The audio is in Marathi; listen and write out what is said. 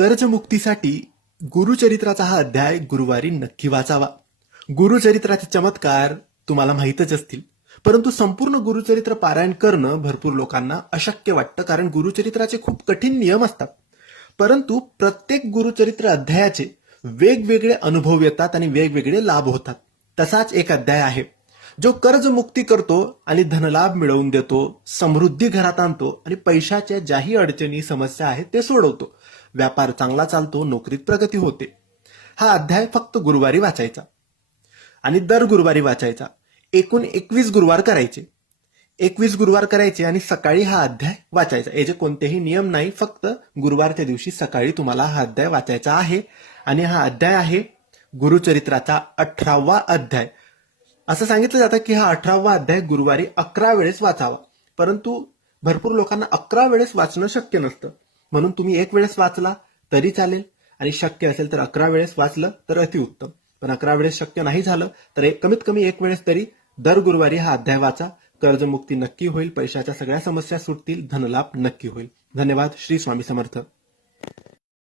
कर्जमुक्तीसाठी गुरुचरित्राचा हा अध्याय गुरुवारी नक्की वाचावा. गुरुचरित्राचे चमत्कार तुम्हाला माहीतच असतील, परंतु संपूर्ण गुरुचरित्र पारायण करणं भरपूर लोकांना अशक्य वाटतं, कारण गुरुचरित्राचे खूप कठीण नियम असतात. परंतु प्रत्येक गुरुचरित्र अध्यायाचे वेगवेगळे अनुभव येतात आणि वेगवेगळे लाभ होतात. तसाच एक अध्याय आहे जो कर्जमुक्ती करतो आणि धनलाभ मिळवून देतो, समृद्धी घरात आणतो आणि पैशाच्या ज्याही अडचणी समस्या आहेत ते सोडवतो. व्यापार चांगला चालतो, नोकरीत प्रगती होते. हा अध्याय फक्त गुरुवारी वाचायचा आणि दर गुरुवारी वाचायचा. एकूण 21 गुरुवार करायचे. 21 गुरुवार करायचे आणि सकाळी हा अध्याय वाचायचा. याचे कोणतेही नियम नाही, फक्त गुरुवारच्या दिवशी सकाळी तुम्हाला हा अध्याय वाचायचा आहे. आणि हा अध्याय आहे गुरुचरित्राचा 18वा अध्याय. असं सांगितलं जातं की हा 18वा अध्याय गुरुवारी 11 वेळेस वाचावा, परंतु भरपूर लोकांना 11 वेळेस वाचणं शक्य नसतं. म्हणून तुम्ही एक वेळेस वाचला तरी चालेल आणि शक्य असेल तर 11 वेळेस वाचलं तर अतिउत्तम. पण 11 वेळेस शक्य नाही झालं तर कमीत कमी एक वेळेस तरी दर गुरुवारी हा अध्याय वाचा. कर्जमुक्ती नक्की होईल, पैशाच्या सगळ्या समस्या सुटतील, धनलाभ नक्की होईल. धन्यवाद. श्री स्वामी समर्थ.